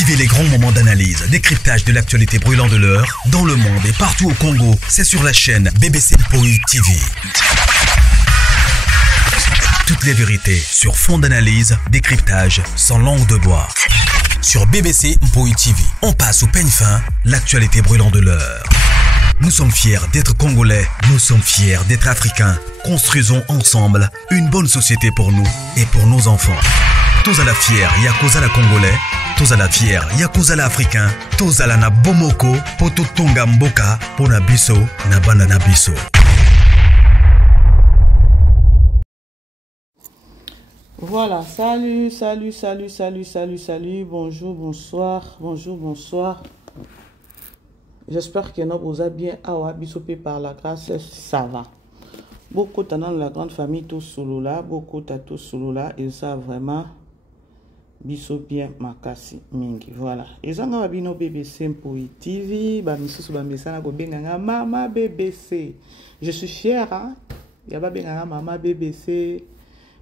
Vivez les grands moments d'analyse, décryptage de l'actualité brûlante de l'heure, dans le monde et partout au Congo. C'est sur la chaîne BBC Mpoï TV. Toutes les vérités sur fond d'analyse, décryptage, sans langue de bois. Sur BBC Mpoï TV, on passe au peigne fin, l'actualité brûlante de l'heure. Nous sommes fiers d'être Congolais, nous sommes fiers d'être Africains. Construisons ensemble une bonne société pour nous et pour nos enfants. Tous à la fière, Yakozala Congolais. Tous à la fière, Yakozala Africain. Tous à la na Bomoko, Poto Tonga Mboka, Pona Biso, Nabana Nabiso. Voilà, salut, bonjour, bonsoir. J'espère que nous vous a bien abisopé par la grâce, ça va. Beaucoup dans la grande famille, tous solo là, beaucoup tous solo là, et ça vraiment, biso bien makasi mingi, voilà. Et ça n'a pas bien BBC Mpoï TV, bah monsieur sous bamesa na benganga mama BBC. Je suis fière, hein. Y a pas benganga mama BBC.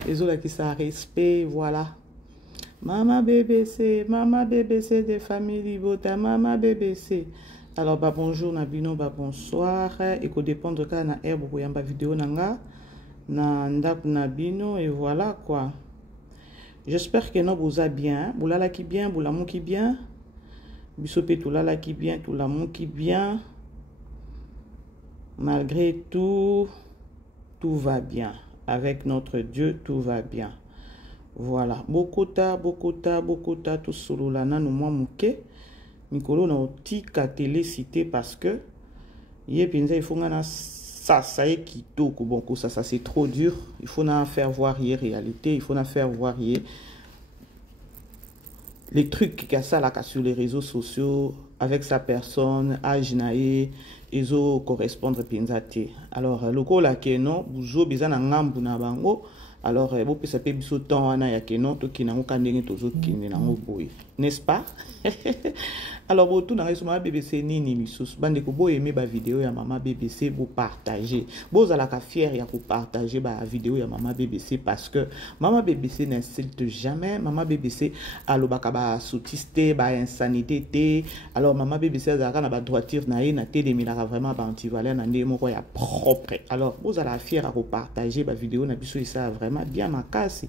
Les autres qui ça respect, voilà. Mama BBC de famille Libota, Mama BBC. Alors, bah, bonjour, Nabino, bah, bonsoir. Et qu'on dépend de quand na herbe pour yamba vidéo nanga, na ndap Nabino, et voilà quoi. J'espère que nous vous a bien. Boulala qui bien, boulamou qui bien. Bisopé tout lala qui bien, tout l'amour qui bien. Malgré tout, tout va bien. Avec notre Dieu, tout va bien. Voilà. Bokota, tout solo la nan moi mouké. Mikolo na otika télé cité parce que yé pinza il faut ngana ça est kitoko bon ça c'est trop dur, il faut na faire voir hier réalité, il faut na faire hier les trucs qui ça là sur les réseaux sociaux avec sa personne âge naé ezo correspondre pinza té. Alors loko la keno buzo bizana ngambu na bango. Alors, vous pouvez savoir que ce temps ya keno to kinango kandenge tozo kine nango boy, n'est-ce pas? Alors, vous tout dans le BBC nini misus bande ko bo aimer ba vidéo ya mama BBC vous partager. Vous ala ka fier ya ko partager ba vidéo ya mama BBC parce que mama BBC n'insulte jamais, mama BBC alobaka ba soutiste ba insanité té. Alors mama BBC azaka na ba droiture na ye na télé milaka vraiment ba antivaleur na ndé moko ya propre. Alors, vous ala fier à ko partager ba vidéo na biso ça vraiment bien makasi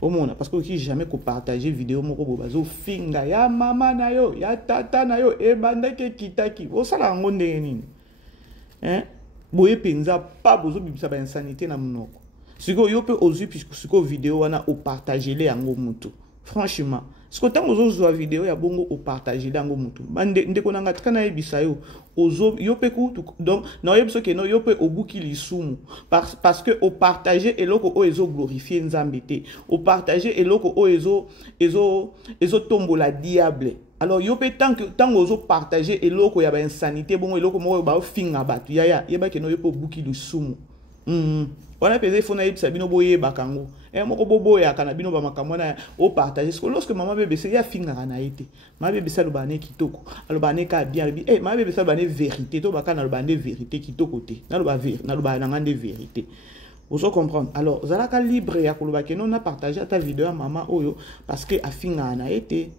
au monde parce que qui jamais ko partager vidéo moko bobazo finga ya mama na yo ya tata na yo e bandeke kitaki o sala ngonde nini boye penza pas bozo bibisa ba insanité na munoko siko yo pe ozu puisque siko vidéo wana o partager le yango mutu franchement siko tango ozo zo vidéo ya bongo o partager le yango mutu bande ndeko nanga tkana ebisa yo ozo yo pe ku donc na yebso ke no yo pe obuki lisumu parce que o partager eloko o ezo glorifier nzambe te o partager eloko o ezo tombola diable. Alors yo pe tant ozo partager eloko ya ba insanité bongo eloko mo ba finga batu ya yeba ke no yo pe obuki lisumu on a pesé fona yebisa bino boye bakango moko boboya kana bino ba makambo na o partager parce que lorsque maman BBC ya finga na été maman BBC lo bané kitoko alo bané ka bien maman BBC lo bané vérité to bakana lo bané vérité kitoko te na lo ba na ngande vérité. Vous comprendre. Alors zalaka libre ya koloba ke non a partager ta vidéo à maman oyo parce que a finga na été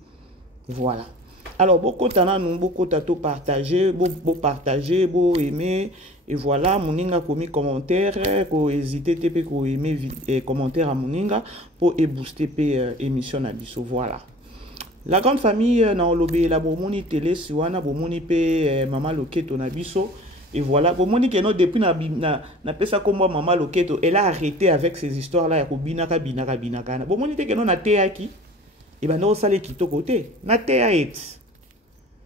voilà. Alors beaucoup tana nous beaucoup tato partager beau aimer et voilà moninga komi commentaire ko hésiter te ko aimer commentaire à moninga pour booster émission na biso voilà. La grande famille na olobe la bomoni télé siwana bomoni pe mama loketo na biso et voilà bomoni que non depuis na pesa kombo mama loketo elle a arrêté avec ces histoires là ya ko binaka na bomoni te que non na teaki et ben non sale kitoko te na teaet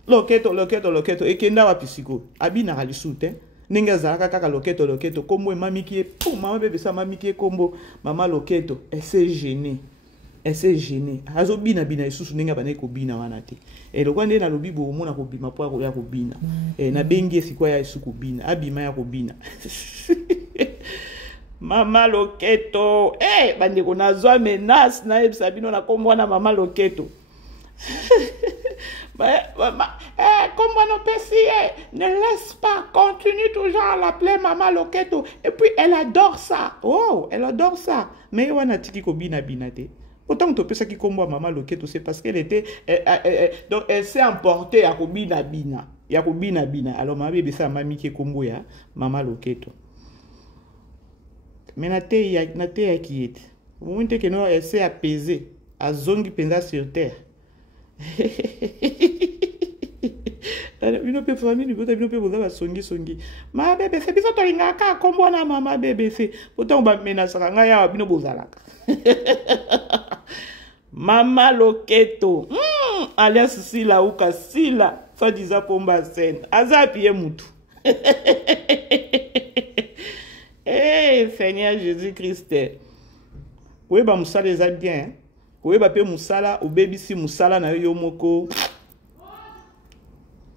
loketo et kenda wa pisiko abina kalisute ninga zaka kaka loketo kombo e mamiki pour mama bébé ça mamiki kombo mama loketo elle s'est gênée azo bina isusu ninga bana ko bina wana te et lokwande na lobi bo mona ko bima po ya ko bina na bengi esikwa ya isuku bina abima ya ko bina mama loketo bande ko nazwa menace na ebisa bino na kombo na mama loketo. Comme on ne laisse pas, continue toujours à l'appeler Maman Loketo. Et puis elle adore ça. Oh, elle adore ça. Mais on a tiki ko bina binate. Autant que tu peux ça qui combat maman Loketo, c'est parce qu'elle était donc elle s'est emportée à Kobina Bina. Ya Kobina Bina. Alors ma bébé ça mami qui combo ya maman Loketo. Mais na te ya qui est. Au moment que non elle s'est apaisée à zone qui pensa sur terre. Une peu famille une peu boza songi. Ma bébé c'est biso to lingaka combo na mama bébé c'est. Autant ba menace nga ya bino bozalaka. Mama Loketo, alias Sila Uka Sila, ça disait Pomba Sen, Aza Pie Moutou. Eh, Seigneur Jésus-Christ. Oui, bah Moussala les a bien. Oui, bah pe Moussala, ou baby si Moussala na yo moko.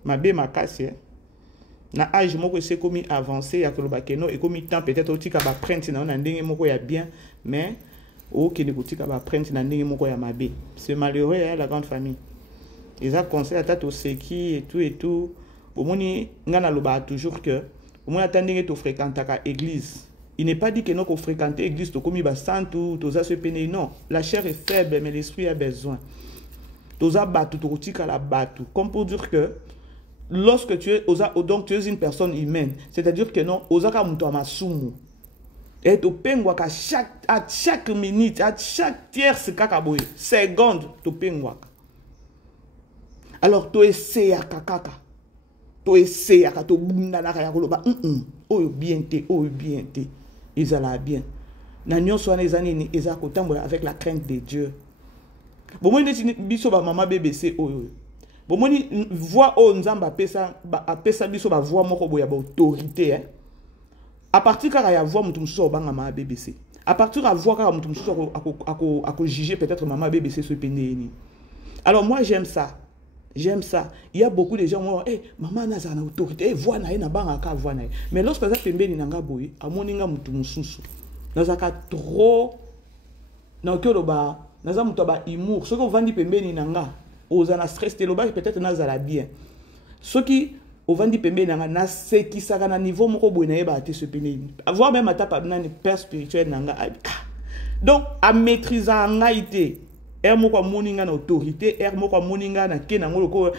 Ma bé ma casse. Na âge moko c'est comme avancé, ya koloba keno et comme temps peut-être aussi ka ba prendre na ndenge moko ya bien, mais ok, les boutiques va prendre c'est malheureux, hein, la grande famille. Ils ont conseillé à tata Oseki et tout. Au moins, ngana loba toujours que au moins attendez que tu fréquentes l'église. Il n'est pas dit que nous fréquenter l'église, tu comme bastant tout, tu as se peiner. Non, la chair est faible, mais l'esprit a besoin. Tu as battu, tu as la battu. Comme pour dire que lorsque tu es, donc tu es une personne humaine, c'est-à-dire que non, osaka mutama sumu. Et tu penguaka à chaque minute, à chaque tierce kakaboy, seconde, tu penguaka. Alors tu essaies à kakaka. Tu essaies à tu bunda na kaya koloba. Oh bien te, oh bien te. Ils allaient bien. Nanyo soane zanini eza kotambola avec la crainte de Dieu. Bon moi ndeti biso ba mama BBC oyo. Bon moi ni voix o nzamba pesa biso ba voix moko boya ba autorité hein. À partir quand il y a voix mutum so banga ma BBC. À partir à voix quand mutum so à juger peut-être maman BBC ce pendeni. Alors moi j'aime ça. J'aime ça. Il y a beaucoup de gens qui disent hey, maman n'a pas autorité, voix na na banga ka voix na. Mais lorsque ça pendeni nanga boy, a moninga mutum susu. Nazaka trop na que ba naza mutoba humour. Ce qu'on vandi pendeni nanga, ozana stress te loba peut-être nazala bien. Ce qui au vandi pembe na c'est qui ça na niveau moko boy na yeba te se pene avoir même atapa na ni père spirituel nanga donc à maîtriser ngaité moko moninga na autorité moko moninga na ke na ngolo ko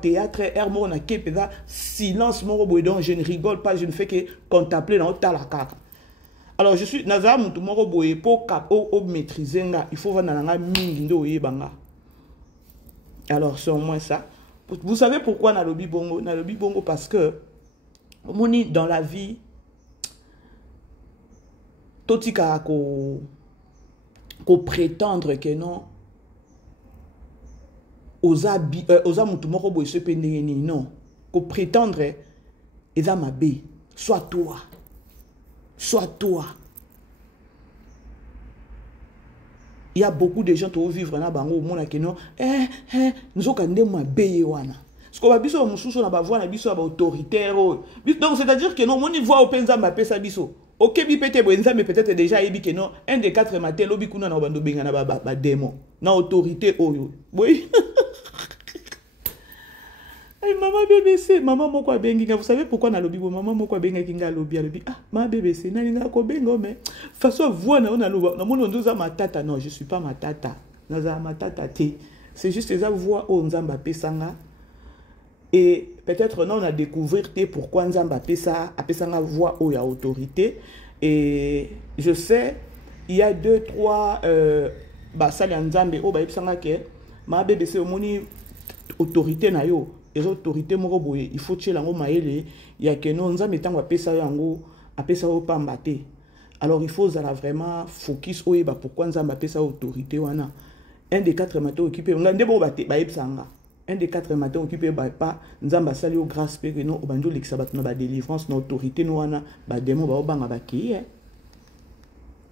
théâtre moko na ke peza silence moko boy donc je ne rigole pas, je ne fais que contempler dans la kaka. Alors je suis naza mutu moko boy pour cap au maîtriser nga il faut vana nga mingi ndo yebanga. Alors c'est au moins ça. Vous savez pourquoi na lobi bongo? Na lobi bongo parce que moni dans la vie totika ko prétendre que non oza mutu moko boy se pendenge ni non ko prétendre eza mabe soit toi il y a beaucoup de gens qui vivent dans bango au monde que non nous avons des mabe wana parce que babiso mususu na bavoa na biso ba autoritaire donc c'est-à-dire que non moni voix au penza mapé sa biso OK bi pété bonza mais peut-être déjà ibi que non un des 4 matin lobi kuna na bando benga na ba démon na autorité oyo oui. Hey, maman BBC, maman moko benga. Vous savez pourquoi na lobi maman moko benga kinga lobi lobi ma BBC na ninga ko bengo mais façon voix na loba na mono ndoza matata. Non, je suis pas matata. Naza matata te. C'est juste ça voix au nzamba pesanga et peut-être non on a découvert pourquoi nzamba pesa apesanga voix au ya autorité et je sais il y a 2-3 ba sali nzambe o ba pesanga ke ma BBC omoni autorité na yo. Les autorités moko boye il faut tirer lango maele ya que non nzambe tango apesa yango apesa o pambate. Alors il faut zala vraiment focus oyeba pourquoi nzambe apesa autorité wana. Un des 4 matins occupé ngande bo bate ba epsanga. Un des 4 matins occupé ba pas nzambe sali o grâce pe que non obanjo l'exabat na ba délivrance na autorité no wana ba démon ba obanga ba ki.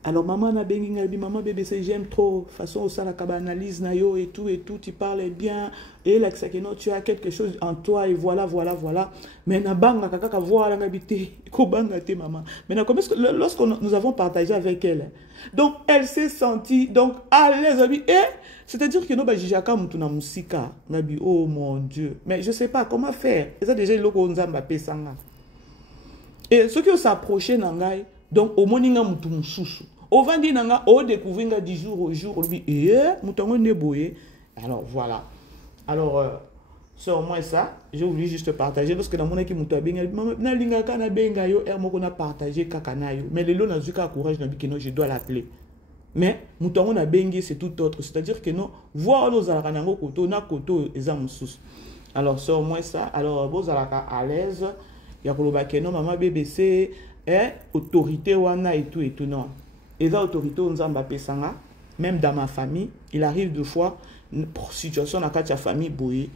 Alors maman na bengi ngabi maman BBC j'aime trop façon au sala kaba analyse na yo et tout tu parles bien et là que non tu as quelque chose en toi et voilà mais na banga kaka voilà ngabité ko banga te maman mais comment est-ce que lorsque nous avons partagé avec elle donc elle s'est sentie donc à l'aise et c'est-à-dire que no ba jijaka mutu na musika ngabi oh mon Dieu mais je sais pas comment faire et ça déjà loko nzamba pesanga et ceux qui s'approchaient nangai donc au moninga mutu mususu Au vandi nanga, au découvrir du jour au jour, lui, moutongo ne boye. Alors voilà. Alors, c'est au moins ça. J'ai voulu juste partager parce que dans mon équipe, moutongo benga, na linga kana benga yo, moko na partager kakanayo. Mais le lot n'a zuka courage na bikeno, je dois l'appeler. Mais moutongo na bengi, c'est tout autre. C'est-à-dire que non, voir nos alakanango koto, na koto, ezamoussous. Alors, c'est au moins ça. Alors, vous allez à l'aise. Il y a que non, maman BBC, autorité, wana et tout, non. Et la autorité, on a pesanga. Même dans ma famille, il arrive deux fois, pour situation dans la famille, boye,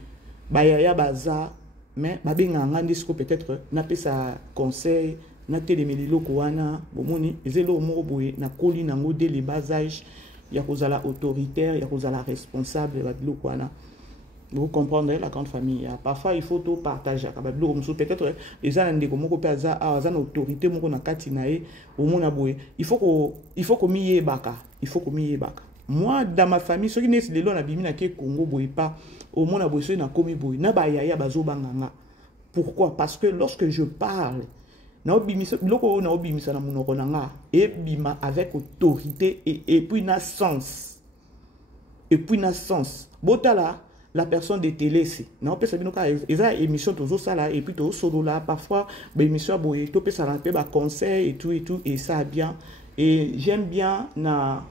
bayaya baza, mais babenga ngandisco peut-être, n'a pas sa conseil, n'a téléméli loko wana, bomoni, zelo moro boye, na koli nango dès les bas âges, il y a cause à la autoritaire, il y a cause à la responsable, loko wana. Vous comprendrez la grande famille. Parfois, il faut tout partager. Peut-être les gens qui ont une autorité, il faut qu'on m'y baka. Il faut qu'on m'y baka. Moi, dans ma famille, ceux qui naissent les lois, Congo, pas au monde na komi boy na ba yaya bazo banganga. Pourquoi? Parce que lorsque je parle, na obimisa loko na obimisa na munoko nanga et bima avec autorité et puis na sens. Et puis na sens. Botala la personne de télé c'est non peut savoir ils a émission toujours ça là et puis tout solo là parfois bah émission boy tout peut ça rappeler bah conseil et tout et ça bien et j'aime bien na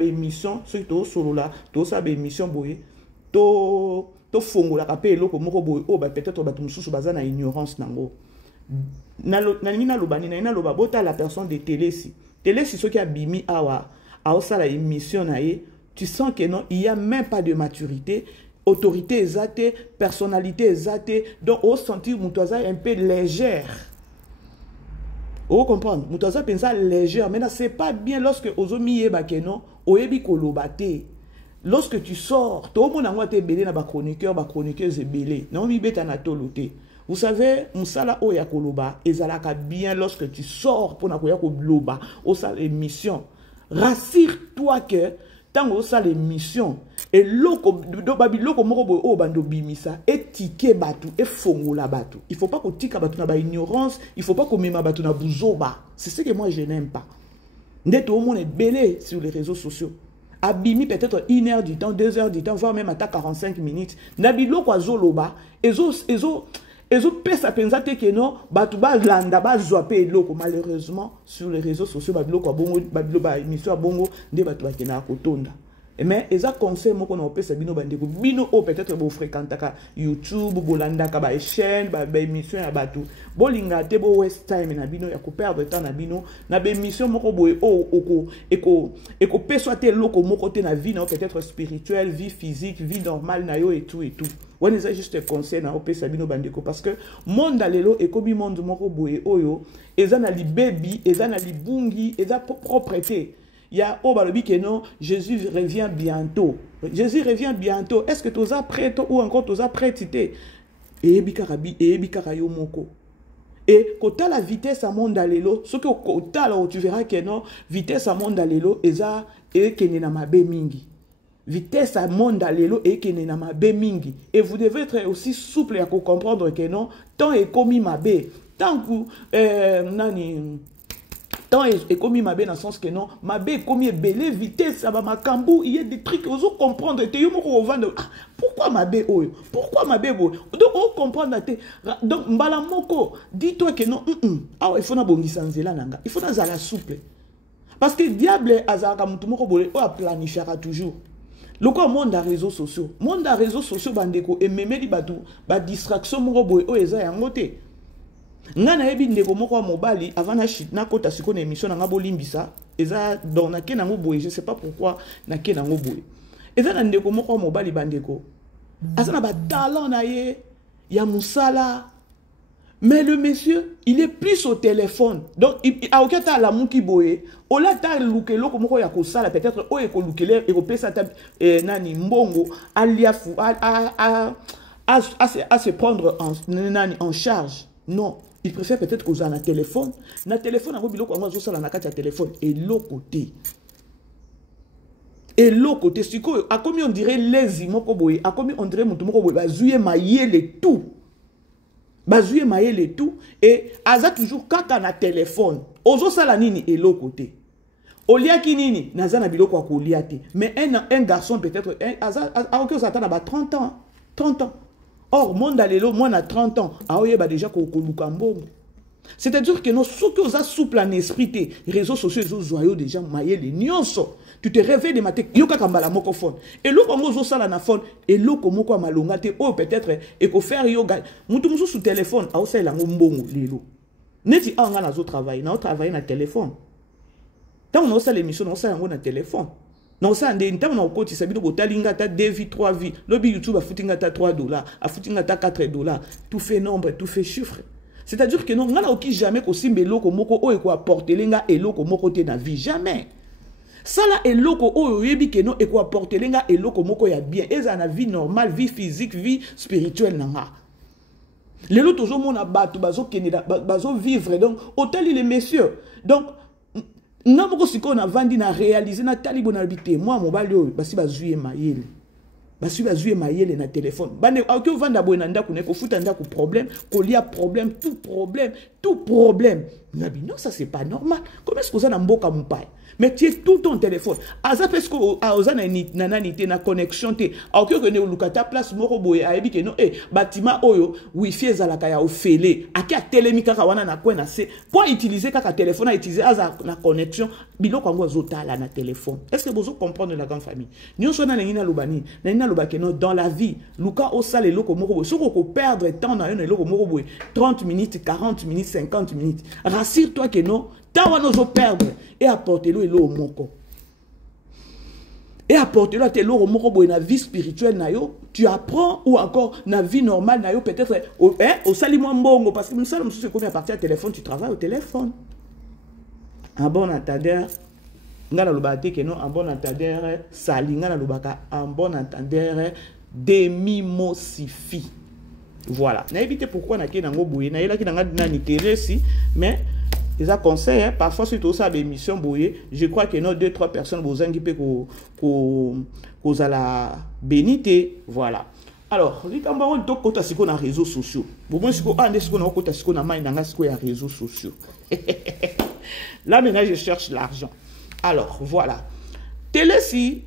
émission surtout solo là tout ça bah émission boy to fongo la rappeler loko moko boy oh bah peut-être bah tout mususu baza na ignorance nango na lobani na loba bota la personne de télé si ce qui a bimi awa ça la émission na tu sens que non il y a même pas de maturité. Autorité exatée, personnalité exatée, donc au sentir Moutaza un peu légère. Vous comprenez? Moutaza pensa légère, mais c'est pas bien lorsque Ozomi Ebakeno, Oebi Kolobate. Lorsque tu sors, tout le monde a été belé na ba chroniqueur et belé. Non, mi beta na toloté. Vous savez, Moussala Oya Koloba, ezalaka bien lorsque tu sors pour na koya ko bloba, au sal émission. Rassure-toi que tant que ça l'émission et loko moko o bando bimisa et tike batu et fongola batu. Il faut pas qu'on tika batu na ba ignorance, il faut pas qu'on mema batu na buzoba. C'est ce que moi je n'aime pas. Ndeto au monde est belé sur les réseaux sociaux. Abimi peut-être 1 heure du temps, 2 heures du temps, voire même à 45 minutes. Nabilo kwa zoloba, ezo pesa pensate que non, batu ba landa ba zoapé loko malheureusement sur les réseaux sociaux babilo kwa bongo babilo ba émission bongo nde batu ba kena kotonda. Mais eza conseil moko na opesa bino bandeko bino o peut-être bo fréquentaka YouTube bolanda ka ba chaîne ba émission ya batu bolinga te bo waste time na bino ya ko perdre temps na bino na ba émission moko boye o eko peso te loko moko te na vie na peut-être spirituelle, vie physique, vie normale na yo et tout. On est juste un conseil na opesa bino bandeko parce que monde lelo ekomi monde moko boye oyo eza na li baby eza na li bungi eza propreté. Il y a Obalobi que non, Jésus revient bientôt. Jésus revient bientôt. Est-ce que tu as prêt ou encore tu as prêt? Et bikarayo moko. Et quand tu as la vitesse à monde d'alelo, ce que tu verras que non, vitesse à monde d'alelo, eza et kene na mabe mingi. Vitesse à monde d'alelo et kene na mabe mingi. Et vous devez être aussi souple à comprendre que non, tant est commis mabe, tant que nani. Tant est commis ma bé dans le sens que non, ma bé commis belé vitesse, ça va ma cambou, il y a des trucs, vous comprendre, pourquoi ma bé oyo, pourquoi ma bé oyo, donc on comprendre, donc mbala moko, dis-toi que non, il faut na bongi sanzela nanga, il faut na zala souple, parce que diable azaka mutu moko bolé, on planifiera toujours. Le monde des réseaux sociaux, bandeko et même di batu, ba distraction moko boy, o eza yangote. Ngana ebi ndeko moko mobali avant na kota siko na émission na bolimbisa eza donc na kenango boye je sais pas pourquoi na kenango boye eza na ndeko moko mobali bandeko asa na ba talent na ye ya musala mais le monsieur il est plus au téléphone donc a okata la muki boye ola ta lukelo moko ya kosala peut-être o eko lukele eko pesa ta nani mbongo aliafu à se prendre en charge non. Il préfère peut-être qu'on ait un téléphone. Na téléphone, on a un téléphone. Et l'autre côté. Et l'autre côté, c'est quoi? À combien on dirait les imokoboy, à combien on dirait mon tomokoboy, bazouye maïe les tout. Bazouye maïe les tout. Et aza toujours kaka na téléphone. Ozo salanini et l'autre côté. Olia kinini, naza na biloko kwa kolia te. Mais un garçon peut-être, ok, ça attend à 30 ans. 30 ans. Or, monde alelo, moi na 30 ans, aoye ba déjà ko lukambongo. C'est-à-dire que nous, ceux qui ont souple en esprit, les réseaux sociaux, les joyaux des gens, les nyonso. Tu te réveilles de matin, yoka kambala moko phone. Et l'eau comme vous sala na phone, et l'eau comme moko malongate, oh peut-être, et qu'on faire yoga. Moutou moussou sous téléphone, ah ça il a mbongo lelo. Neti a nga na zo travail, na travailler na téléphone. Tant on a ça l'émission, on ça na téléphone. Non ça ndé, tant on a côté ça bido botalinga ta 2 vies, 3 vies. Lobby YouTube a foutinga ta $3, a foutinga ta $4. Tout fait nombre, tout fait chiffre. C'est-à-dire que non, on n'a aucun jamais qu'on simbe l'oko moko o et quoi porter lenga et l'oko moko te na vie jamais. Ça là est l'oko o yebi que non et quoi porter lenga et l'oko moko ya bien. Et ça na vie normale, vie physique, vie spirituelle nanga. Les autres toujours mon abatu bazo keneda bazo vivre donc autant les messieurs. Donc n'a moko siko na vandi na réaliser na talibo na habité moi mon balio basi bazuye mayele. Basi bazuye mayele na téléphone. Bande aucun vanda boy na ndaku ne ko futa ndaku problème, ko lia problème, tout problème, tout problème. Nabi non ça c'est pas normal. Comment est-ce que ça na mboka mpai? Mais tu es tout ton téléphone. Aza parce que aza na nanité na connexion te. Aucun que ne lukata place moko boy a ebi ke non bâtiment oyo wifi ezalaka ya ofele. Aki a télémika ka wana na ko na se. Pour utiliser kaka téléphone a utiliser aza na connexion biloko ngo zotala na téléphone. Est-ce que vous comprenez la grande famille? Nyo so na ngina lobani, na ngina lobake non dans la vie. Luka o sale loko moko boy. Soko ko perdre temps na yo loko moko boy. 30 minutes, 40 minutes, 50 minutes. Rassure-toi que non. Tant on nous perdre et apporter-le l'eau au moko. Et apporter-le à tes lots au moko dans la vie spirituelle na yo, tu apprends ou encore dans la vie normale na yo peut-être au salimo mbongo parce que nous sommes ceux qui à partir du téléphone, tu travailles au téléphone. Un bon entendeur, ngana lobate que non un bon entendeur sali ngana lobaka un bon entendeur demi mot suffit. Voilà. Na éviter pourquoi na ke nango boye na yela ki nanga na niteresi mais ils ont conseillé, hein? Parfois, c'est aussi à l'émission Boye. Je crois que nos 2-3 personnes vous ont la bénité. Voilà. Alors, les Camerounais ont côté sur les réseaux sociaux. Bon, moi, si on a côté sur les réseaux sociaux. Là, maintenant, je cherche l'argent. Alors, voilà. Télé, si,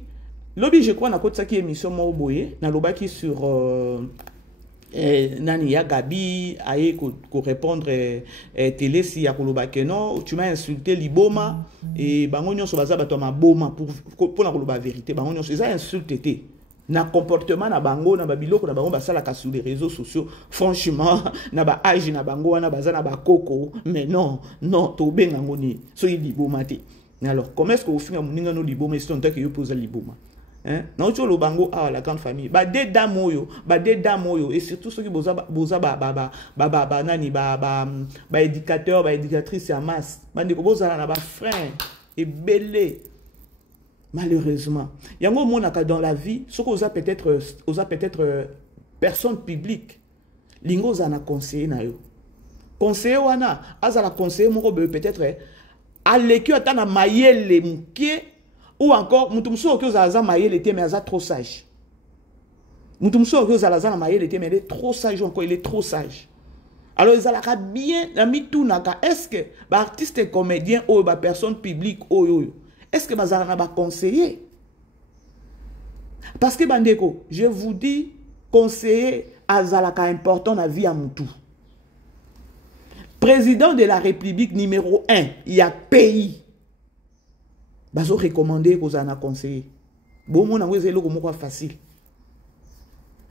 lobby, je crois, on a côté qui émission Boye. On a qui sur. Nani ya Gabi aye ko répondre télé si ya koloba que non tu m'as insulté liboma et bango nyonso baza bato ma boma pour na koloba vérité bango nyonso ça insulté té na comportement na bango na babiloko na bango basala ka sur les réseaux sociaux franchement na ba age na bango wana baza na ba koko mais non to benga ngoni so liboma té alors comment est-ce que vous finga muninga no liboma si on t'a que yo pose liboma. Hein? Non, tu le bango à la grande famille. Ba des dames moyo, et surtout ceux qui boza nani éducateur, éducatrice à masse. Bande ko boza na ba frère et belé. Malheureusement, il y a un moment dans la vie, ce qu'on a peut-être personne publique. Lingo za na conseiller na yo. Conseiller wana, azala conseiller moko peut-être à l'équipe atana mayele mukie. Ou encore, Moutoumso qui a maillé mais il est trop sage. Moutoumso qui a maillé mais il est trop sage encore, il est trop sage. Alors, ils ont bien mis tout naka. Est-ce que l'artiste et comédien ou la personne publique est-ce que Bazar n'a pas conseillé? Parce que Bandeko, je vous dis, conseiller Azalaka important dans la vie à Moutou. Président de la République numéro 1, il y a pays. Bazo recommandé qu'on a conseillé. Bon mon angoisse est le facile.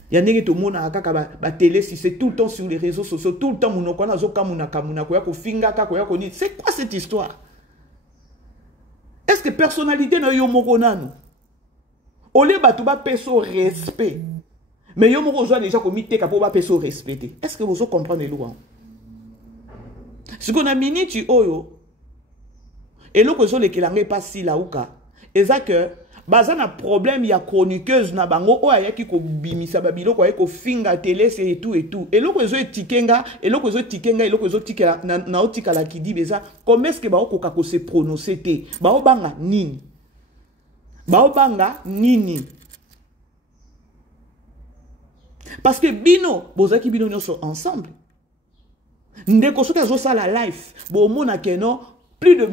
Il y a des gens qui ont la télé, si c'est tout le temps sur les réseaux sociaux, tout le temps mon okona zoka munaka ko finga ka ko yakoni. C'est quoi cette histoire? Est-ce que personnalité na yo moko nanu? Olé batuba peso respect. Mais yo moko zo déjà comité ka po ba peso respecter. Est-ce que vous comprenez le loin? Ce qu'on a minute oyo et l'autre chose qui n'est pas si là ou ka. Et ça que baza na problème ya chroniqueuse na bango o ayaki ko bimisa babilo ko ayeko finga télé c'est et tout. Et l'autre chose tikenga et l'autre chose tikenga et l'autre chose tikela na otika la ki di beza comment est-ce que ba ko ka se prononcer té ba obanga nini. Ba obanga nini. Parce que bino bozaki bino nyonso ensemble. Ndeko soki azo sala life bo mona keno plus de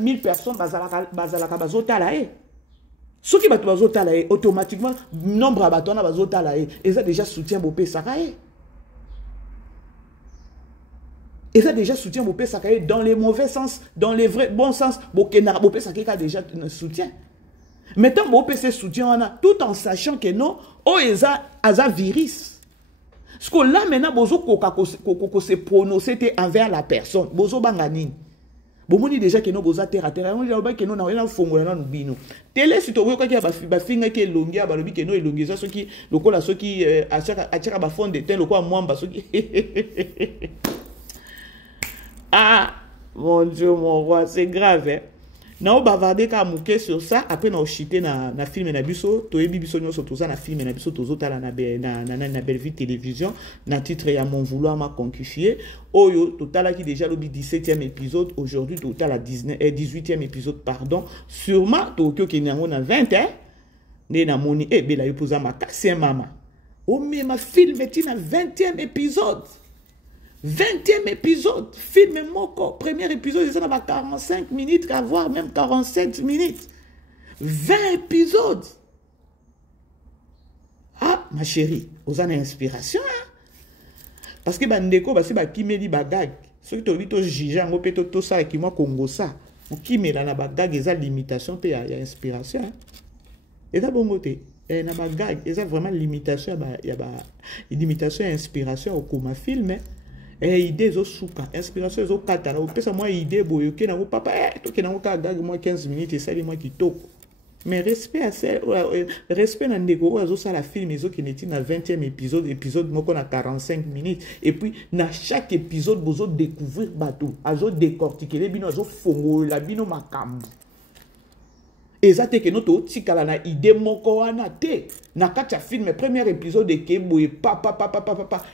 1000 personnes bazalaka bazotala e. Ceux qui bato bazotala e automatiquement nombre à batona bazotala e. Ils ont déjà soutien bopé sakae. Ils ont déjà soutien bopé sakae dans les mauvais sens, dans les vrais bons sens. Bokena bopé sakae a déjà soutien. Maintenant bopé ce soutien on a tout en sachant que non, oh eza virus. Parce que là maintenant bozo ko se prononcer envers la personne. Bozo bangani. Bomoni déjà que non boza terre à terre. On dit que non na fongo na nubino. Télé si to ko ki ba finga ke longi ba lobi que non elongi ça soki lokola soki atira ba fond de terre lokola mwamba soki. Ah mon Dieu mon roi, c'est grave hein. Na bavarder ka mouke sur ça après na chité na film na biso to yebi biso nyoso toza na film na biso tozotala na belle vie télévision na titre ya mon vouloir m'a conquifié oyo totala ki déjà le 17e épisode aujourd'hui total 18e épisode pardon sûrement tokyo ke nango na 20 hein ne na moni e bela yopoza makasi mama o mais ma film est na 20e épisode 20e épisode, film moko, premier épisode, ça n'a 45 minutes, voire même 47 minutes. 20 épisodes. Ah, ma chérie, vous avez une inspiration, hein? Parce que bandeko, parce que qui me dit bagag, ceux qui te dit to jija, on peut tout ça qui moi Congo ça. On qui me la bagag, ils ont limitation, il y a inspiration. Hein? Et ça bon côté. Et na bagag, ils ont vraiment limitation, il y a limitation et inspiration au comme film. Et idée zo souka inspiration zo katana ou pesa moi idée boyoke na papa to ke na ka gag moi 15 minutes et ça moi qui top mais respect à ça respect na ndeko zo ça la film zo ki neti na 20e épisode moko na 45 minutes et puis na chaque épisode bozo découvrir bateau azo décortiquer les bino zo fongo la bino makambu exacte que notre tikala na idée moko wana te na kacha film premier épisode de keboye papa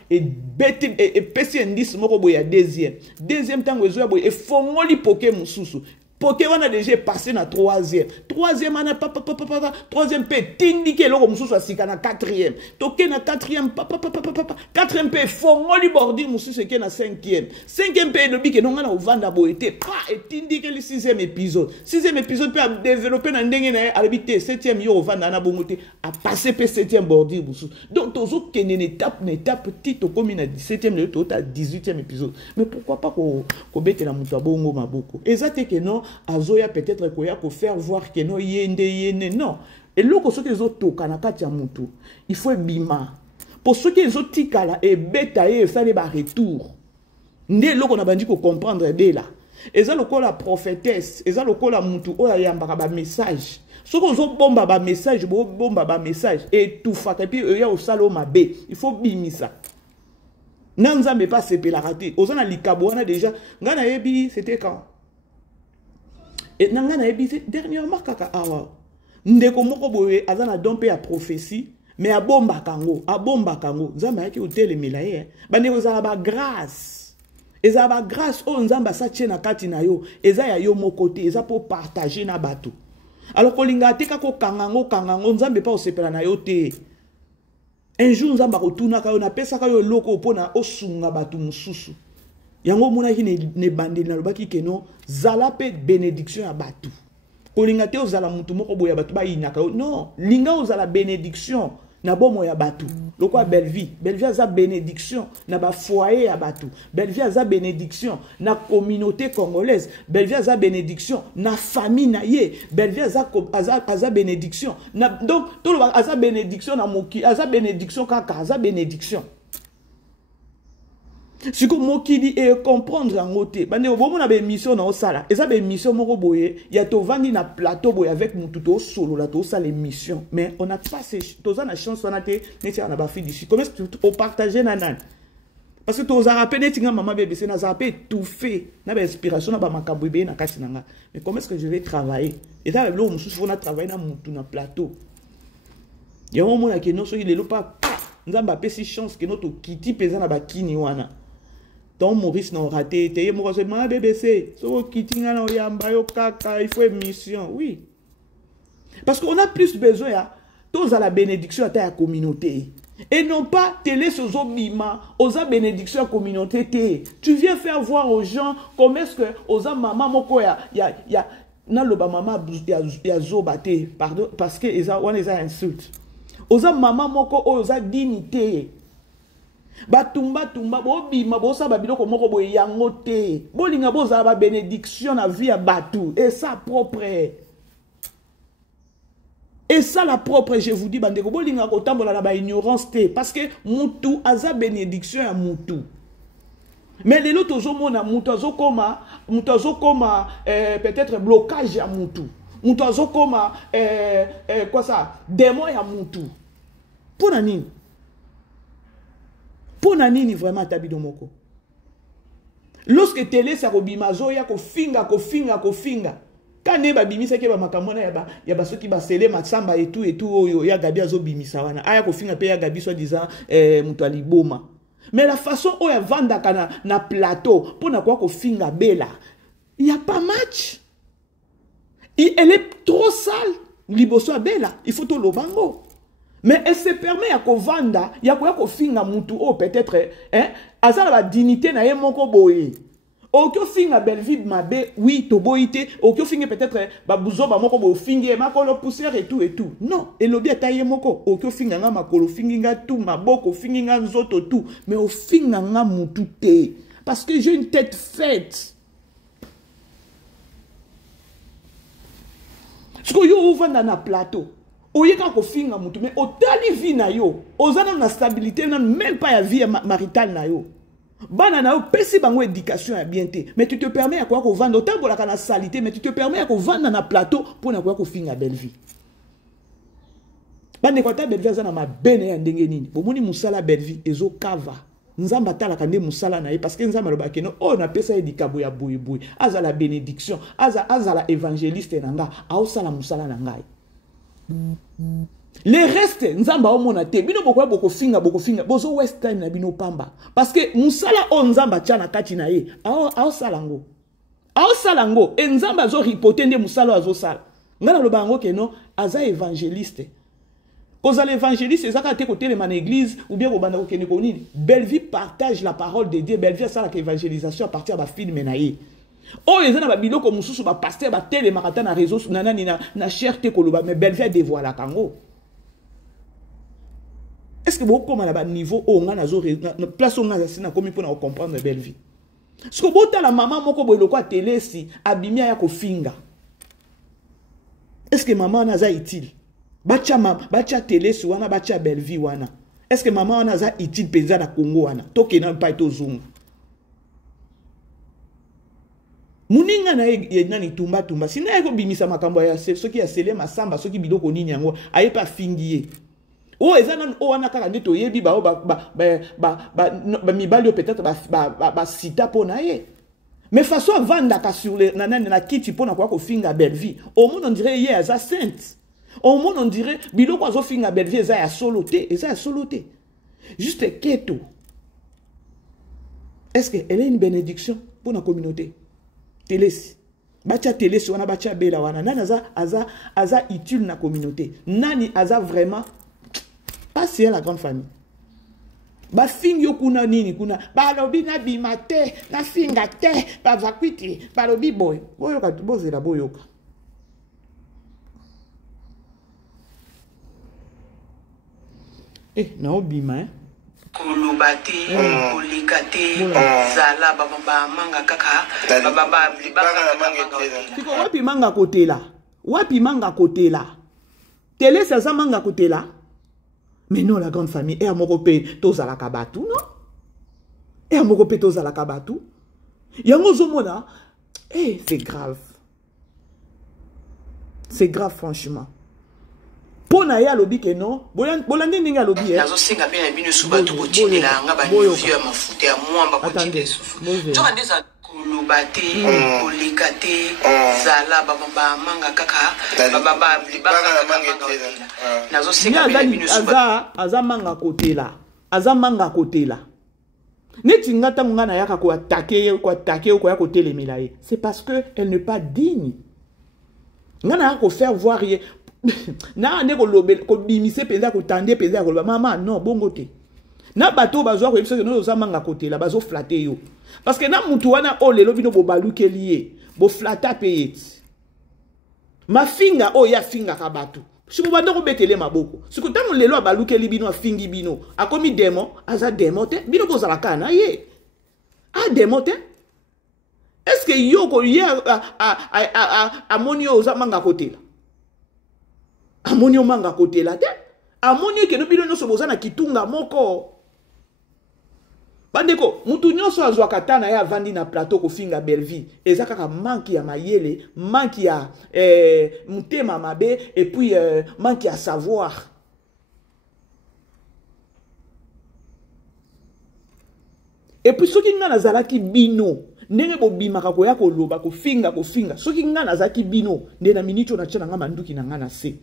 et beti et pesi indice moko boya deuxième temps ezo boye e fongoli poké mususu poké wana déjà passé na troisième ana troisième pe tindike loko mususu asika na quatrième toké na quatrième pe fongoli bordi mususu ke na cinquième pe lobi ke nonga na ovanda boye te pa et tindike le sixième épisode pe a développer na ndenge na habité septième yo ovanda na bongote a passer pe septième bordi mususu donc tozo kene étape petite comme na 17e le total 18e épisode mais pourquoi pas ko bete na mutu bongo maboko ezate ke non azoya peut-être koya ko faire voir que non yende non et loko soki ezotoka na kati ya mutu il faut bima pour ceux qui ezotikala et beta e fale ba retour nde loko na bandi ko comprendre bela eza lokola prophétesse eza lokola mutu oya yambaka ba message soko ozo bomba ba message et tout fa et puis ya osalo mabe il faut bimisa nanzambe pas sepela raté ozana likabo wana déjà ngana yebi c'était quand et nangana ebi dernièrement kaka awa ndeko moko boye azana dompe ya prophétie mais abomba kango nzamba yaki hôtel melaye bande kozala ba grâce o nzamba sa tchena kati na yo eza ya yo moko te eza pour partager na bato alors kolinga te kako kangango nzambe pa osepela na yo te un jour nzamba kotuna ka yo na pesa ka yo loko pona osunga bato mususu yango mona ki ne bandeli na lobaki keno zala pe bénédiction ya batu kolinga te ozala mutu moko boya batu ba inaka non linga ozala bénédiction na bomo ya batu lokwa belle vie za bénédiction na ba foyer ya batu belle vie za bénédiction na communauté congolaise belle vie za bénédiction na famille na ye belle vie za bénédiction na donc tout le aza bénédiction na moki aza bénédiction kaka aza bénédiction. Si vous voulez comprendre en côté, vous avez une mission dans le sala. Et ça, une mission, il y a un na plateau avec mon tout solo, là, tout ça, les missions. Mais on n'a pas la chance, on a été, on a pas fait d'ici. Comment est-ce que vous partagez nanan? Parce que tu as rappelé, maman bébé, c'est n'a pas tout fait. N'a pas inspiration, n'a pas makaboué, n'a pas kasinanga. Mais comment est-ce que je vais travailler? Et là, là, on a travaillé dans mon plateau. Il y a un moment qui non, il est pas. Nous avons pas si chance que notre kiti pesant na bakini wana. Ton Maurice n'a raté, t'es moi c'est ma BBC. So kitinga na yamba yo kaka, il faut une mission, oui. Parce qu'on a plus besoin à tous à la bénédiction à ta communauté. Et non pas télé sozo bima, osa bénédiction communauté te. Tu viens faire voir aux gens comment est-ce que osa maman moko ya na loba maman ya zobate pardon parce que on les a insulte. Osa maman moko osa dignité. Batumba bo bima bo sa babiloko moko bo yango te. Bolinga boza ba bénédiction na vie ya batu et ça propre. Et ça la propre, je vous dis, bandeko, bolinga kotambola na ba ignorance te, parce que mutu aza bénédiction ya mutu. Mais les autres mona mutu azokoma peut-être blocage ya mutu. Mutu azokoma quoi ça, démon ya mutu. Pona nini? Pona nini vraiment tabido moko? Lorsque télé sa robimazo ya ko finga. Quand ba bimisa ke ba makamona ya ba soki ba sele matsamba et tout oyo ya gabi azo bimisa wana aya ko finga pe ya gabi so disant mutu aliboma. Mais la façon o ya vanda kana na plateau pona kwa ko finga bela, il y a pas match. Elle est trop sale liboso bela, il faut to lobango. Mais elle se permet ya ko vanda ya ko finga mutu o peut-être azala ba dignité na ye moko boye. Okyo finga Belleville mabe, oui, toboite, okyo finga peut-être babouzo ba moko bo finga makolo poussière et tout. Non, et lobi ataye moko, okyo finga nga makolo finga tout, maboko finga nzoto tout, mais au finga nga mutu te parce que j'ai une tête faite. Ce que yo ovanda na plateau, oyeka ko finga mutu mais otali vie na yo, ozana na stabilité même pas ya vie maritale na yo. Bana na pesi bango éducation ya bien te, mais tu te permets à quoi ko vendre autant pour la kana salité, mais tu te permets à ko vendre na plateau pour na quoi ko finga belle vie. Bande ko ta belle vie za na mabene ya ndenge nini. Bomoni musala belle vie ezo kava. Nzamba tala kande musala na ye parce que nzamba loba keno o na pesa edikabo ya boy aza la bénédiction, aza la évangéliste nanga, a sala musala na ngai. Les restes nzamba omona te bino boko finga bozo waste time na bino pamba parce que musala o nzamba tchana kati na ye ao salango e nzamba zo ripoter nde musala azo sala ngana lobango ke no aza évangéliste koza l'évangéliste ezaka te côté les église ou bien kobanda ko kene konini Belleville partage la parole de Dieu. Belleville ça la évangélisation à partir ba film na ye o ezana ba biloko mususu ba pasteur ba télé marathon na réseau nanani na cherté koloba mais Belleville dévoile kango. Est-ce que vous avez un niveau où on a une place où on a commis pour comprendre belle vie? Est-ce que vous avez la maman qui a télé si abimia ya ko finga? Est-ce que maman a utile? Bacha télé si wana bacha belle vie wana. Est-ce que maman a utile penza na Congo wana? Toke na pa to zungu. Muninga na ye nani tumba. Sina yako bimisa makambo ya soki ya sele masamba soki biloko nini yango aye pa fingiye. Oh, ezanan o wana kaka ndeto yebi ba mibali peut-être ba sita pona ye. Mais façon vanda ka sur le nanana na kiti pona kwa ko finga belle vie. Au monde on dirait hier eza sainte. Au monde on dirait biloko azo finga belle vie eza ya soloté, Juste keto. Est-ce qu'elle est une bénédiction pour la communauté? Télé. Bacha télé sur wana bacha bela wana nani aza utile na communauté. Nani aza vraiment pas si la grande famille. Ba fingo kuna nini kuna balobi na bimate na finga te ba vakwiti balobi boy boyoka bozela boyoka. Na obima kulubati kulikati zala baba manga kaka baba manga tiko wapi manga kotela télé ça manga kotela. Mais non, la grande famille, et à mon repé, tous à la kabatou, non? Et à mon repé, tous à la kabatou. Yangozomona, c'est grave. C'est grave, franchement. Pour Naya lobby que non, Bolande ninga lobby. Nazo singa pe na bino suba to botini la nga ba vieux mafuta ya mwamba botini sufu. Toka ndeza kulubati kulikati zala baba manga kaka baba manga nazo singa pe na bino suba aza manga kotela. Neti ngata ngana yaka ko attaquer ko ya kotelemela ye. C'est parce que elle n'est pas digne. Ngana ko faire voir na ne ko lobel ko bimise penza ko tande penza ko mama non bongo te na bato bazwa ko ebiso no za manga côté là bazo flatter yo parce que na mutu wana o lelo bino bo baluke lié bo flata payet ma finga o ya finga ka bato si ko bando ko betele maboko si ko tango lelo baluke li bino afingi bino akomi demo aza demo te bino ko zala kana ye a demo te est-ce que yo ko ye a monio oza manga côté là amonio manga côté là te amonio ke no bino no so bozana kitunga moko bandeko mutu nyonso azwa katana ya vandi na plateau ko finga Belleville eza kaka manki ya mayele manki ya mutema mabe et puis manki ya savoir et puis soki nga nazalaki bino ndenge bobimaka koya koloba kofinga soki nga nazalaki bino nde na minute na tshana nga manduki na nga na se